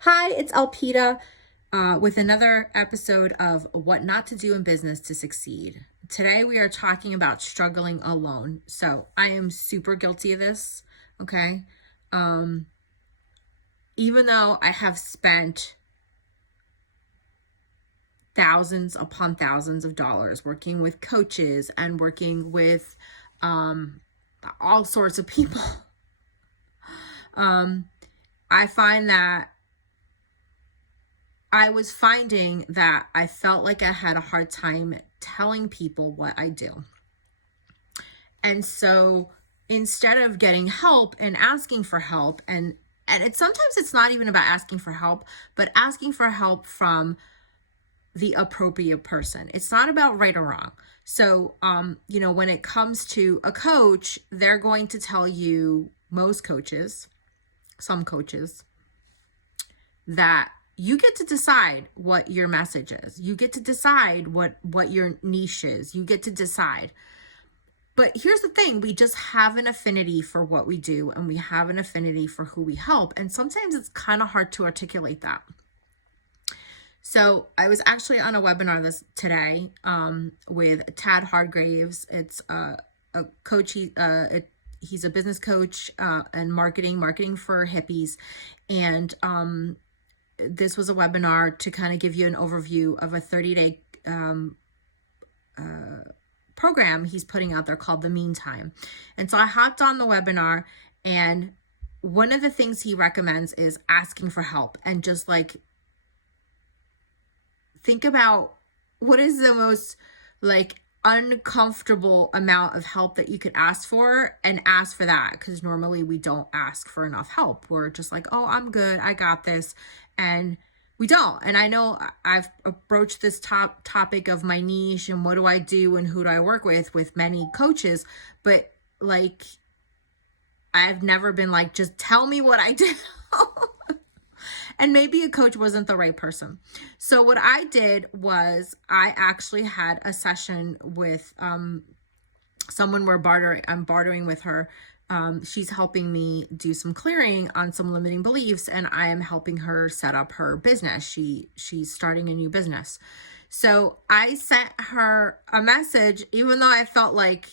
Hi, it's Alpita with another episode of What Not to Do in Business to Succeed. Today we are talking about struggling alone. So I am super guilty of this, okay? Um, Even though I have spent thousands upon thousands of dollars working with coaches and working with all sorts of people, um, I find that I was finding that I felt like I had a hard time telling people what I do. And so instead of getting help and asking for help, and sometimes it's not even about asking for help, but asking for help from the appropriate person. It's not about right or wrong. So, when it comes to a coach, they're going to tell you, most coaches, some coaches, that you get to decide what your message is. You get to decide what your niche is. You get to decide. But here's the thing, we just have an affinity for what we do, and we have an affinity for who we help. And sometimes it's kind of hard to articulate that. So I was actually on a webinar today with Tad Hargraves. It's a coach. He's a business coach and marketing for hippies. And this was a webinar to kind of give you an overview of a 30-day program he's putting out there called The Meantime. And so I hopped on the webinar, and one of the things he recommends is asking for help, and just like think about what is the most uncomfortable amount of help that you could ask for, and ask for that, because normally we don't ask for enough help. We're just like, oh, I'm good, I got this, and we don't. And I know I've approached this topic of my niche and what do I do and who do I work with many coaches, but I've never been like, just tell me what I do. And maybe a coach wasn't the right person. So what I did was I actually had a session with someone I'm bartering with her. She's helping me do some clearing on some limiting beliefs, and I am helping her set up her business. She's starting a new business. So I sent her a message, even though I felt like,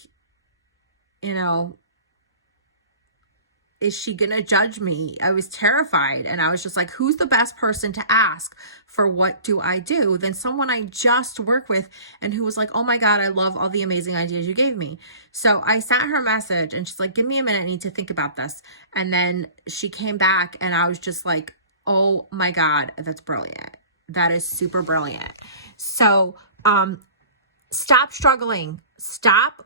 is she gonna judge me? I was terrified, and I was just like, who's the best person to ask for what do I do than someone I just work with, and who was like, oh my God, I love all the amazing ideas you gave me. So I sent her a message, and she's like, give me a minute, I need to think about this. And then she came back, and I was just like, oh my God, that's brilliant. That is super brilliant. So stop struggling. Stop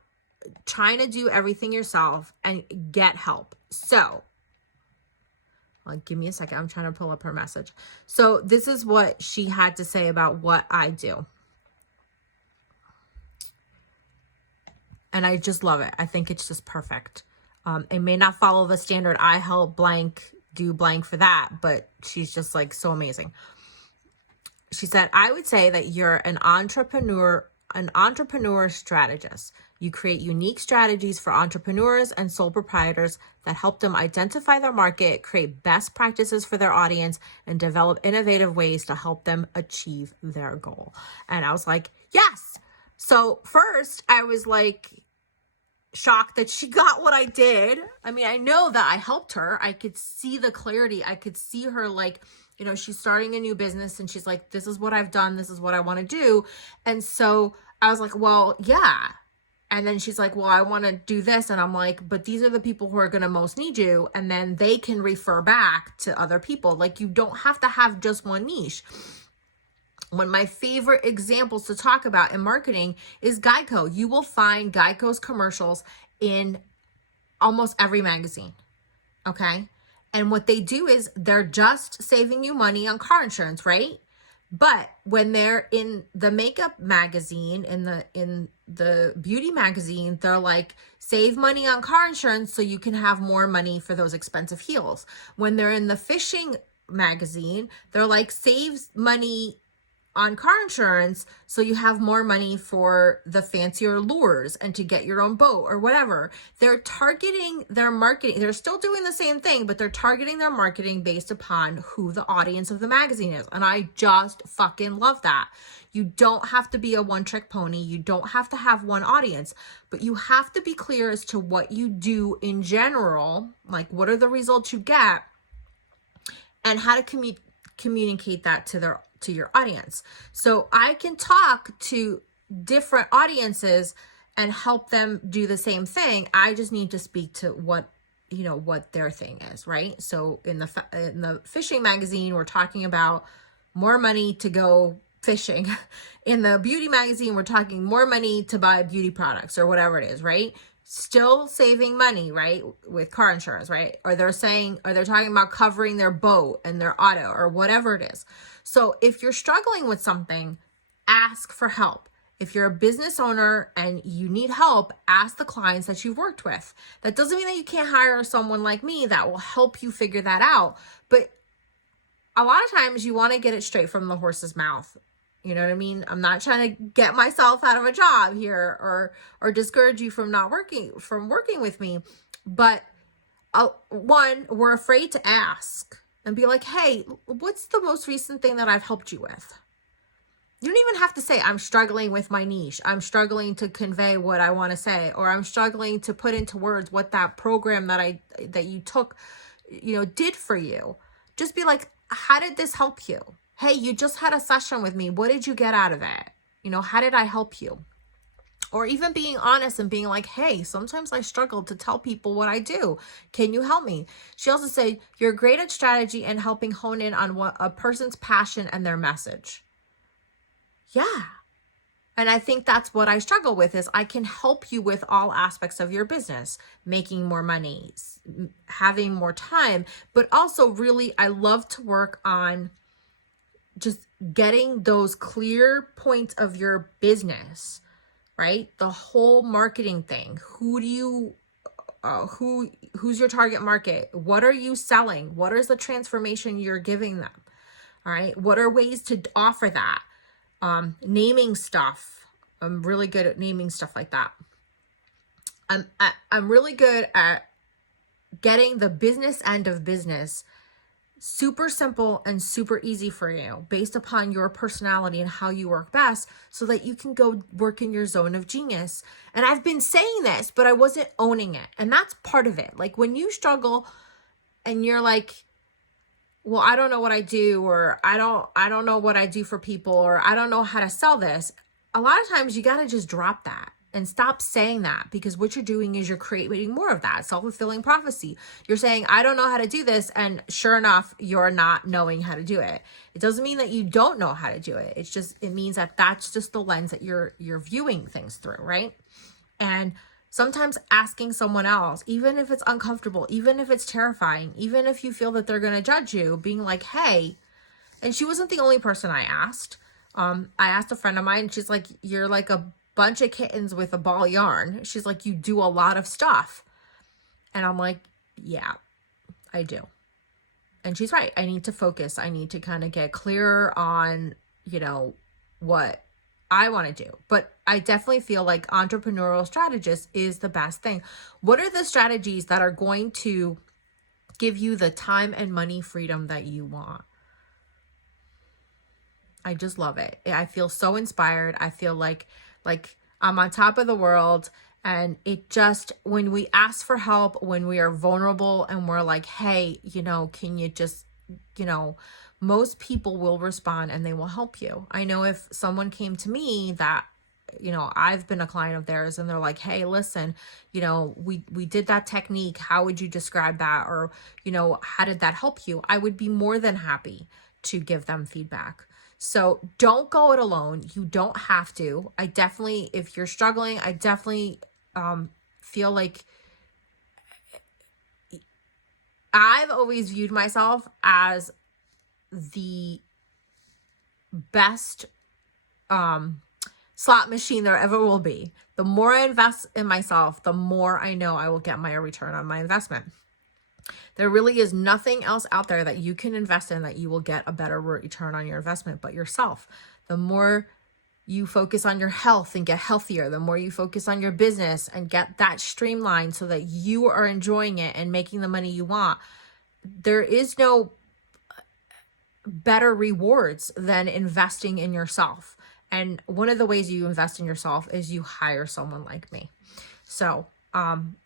trying to do everything yourself and get help. So, give me a second. I'm trying to pull up her message. So this is what she had to say about what I do. And I just love it. I think it's just perfect. It may not follow the standard, I help blank, do blank for that, but she's just like so amazing. She said, I would say that you're an entrepreneur strategist. You create unique strategies for entrepreneurs and sole proprietors that help them identify their market, create best practices for their audience, and develop innovative ways to help them achieve their goal. And I was like, yes. So first I was like shocked that she got what I did. I mean, I know that I helped her. I could see the clarity. I could see her she's starting a new business, and she's like, this is what I've done. This is what I want to do. And so I was like, well, yeah. And then she's like, well, I want to do this. And I'm like, but these are the people who are going to most need you. And then they can refer back to other people. Like, you don't have to have just one niche. One of my favorite examples to talk about in marketing is Geico. You will find Geico's commercials in almost every magazine. Okay. And what they do is they're just saving you money on car insurance, right? But when they're in the makeup magazine, in the beauty magazine, they're like, save money on car insurance so you can have more money for those expensive heels. When they're in the fishing magazine, they're like, save money on car insurance so you have more money for the fancier lures and to get your own boat or whatever. They're targeting their marketing. They're still doing the same thing, but they're targeting their marketing based upon who the audience of the magazine is. And I just fucking love that. You don't have to be a one-trick pony. You don't have to have one audience, but you have to be clear as to what you do in general, like what are the results you get, and how to communicate that to your audience. So I can talk to different audiences and help them do the same thing. I just need to speak to what their thing is, right? So in the fishing magazine, we're talking about more money to go fishing. In the beauty magazine, we're talking more money to buy beauty products or whatever it is, right? Still saving money, right? With car insurance, right? Or they're talking about covering their boat and their auto or whatever it is. So if you're struggling with something, ask for help. If you're a business owner and you need help, ask the clients that you've worked with. That doesn't mean that you can't hire someone like me that will help you figure that out. But a lot of times you want to get it straight from the horse's mouth. You know what I mean? I'm not trying to get myself out of a job here or discourage you from working with me. But one, we're afraid to ask and be like, hey, what's the most recent thing that I've helped you with? You don't even have to say, I'm struggling with my niche. I'm struggling to convey what I want to say, or I'm struggling to put into words what that program that you took, did for you. Just be like, how did this help you? Hey, you just had a session with me. What did you get out of it? How did I help you? Or even being honest and being like, hey, sometimes I struggle to tell people what I do. Can you help me? She also said, you're great at strategy and helping hone in on what a person's passion and their message. Yeah. And I think that's what I struggle with is I can help you with all aspects of your business, making more money, having more time, but also really, I love to work on just getting those clear points of your business, right? The whole marketing thing. Who's your target market? What are you selling? What is the transformation you're giving them? All right. What are ways to offer that? Naming stuff. I'm really good at naming stuff like that. I'm really good at getting the business end of business super simple and super easy for you based upon your personality and how you work best so that you can go work in your zone of genius. And I've been saying this, but I wasn't owning it. And that's part of it. Like when you struggle and you're like, well, I don't know what I do, or I don't know what I do for people, or I don't know how to sell this. A lot of times you got to just drop that and stop saying that, because what you're doing is you're creating more of that self-fulfilling prophecy. You're saying, I don't know how to do this. And sure enough, you're not knowing how to do it. It doesn't mean that you don't know how to do it. It means that that's just the lens that you're viewing things through. Right. And sometimes asking someone else, even if it's uncomfortable, even if it's terrifying, even if you feel that they're going to judge you, being like, hey, and she wasn't the only person I asked. I asked a friend of mine, and she's like, you're like a bunch of kittens with a ball of yarn. She's like, you do a lot of stuff. And I'm like, yeah, I do. And she's right. I need to focus. I need to kind of get clearer on, what I want to do. But I definitely feel like entrepreneurial strategist is the best thing. What are the strategies that are going to give you the time and money freedom that you want? I just love it. I feel so inspired. I feel like I'm on top of the world. And it just, when we ask for help, when we are vulnerable and we're like, hey, can you just, most people will respond and they will help you. I know if someone came to me that, I've been a client of theirs and they're like, hey, listen, we did that technique. How would you describe that? Or, how did that help you? I would be more than happy to give them feedback. So don't go it alone. You don't have to. If you're struggling, I definitely feel like I've always viewed myself as the best slot machine there ever will be. The more I invest in myself, the more I know I will get my return on my investment. There really is nothing else out there that you can invest in that you will get a better return on your investment but yourself. The more you focus on your health and get healthier, the more you focus on your business and get that streamlined so that you are enjoying it and making the money you want, there is no better rewards than investing in yourself. And one of the ways you invest in yourself is you hire someone like me. So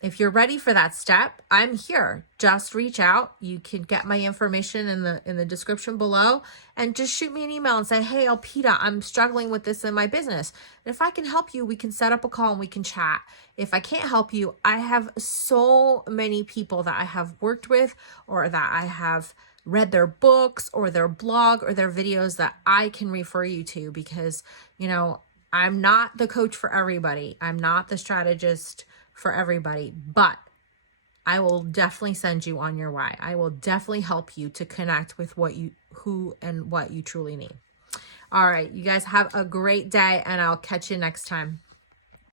if you're ready for that step, I'm here. Just reach out. You can get my information in the description below, and just shoot me an email and say, hey, Alpita, I'm struggling with this in my business. And if I can help you, we can set up a call and we can chat. If I can't help you, I have so many people that I have worked with, or that I have read their books or their blog or their videos that I can refer you to, because, you know, I'm not the coach for everybody. I'm not the strategist for everybody, but I will definitely send you on your way. I will definitely help you to connect with who and what you truly need. All right, you guys have a great day, and I'll catch you next time.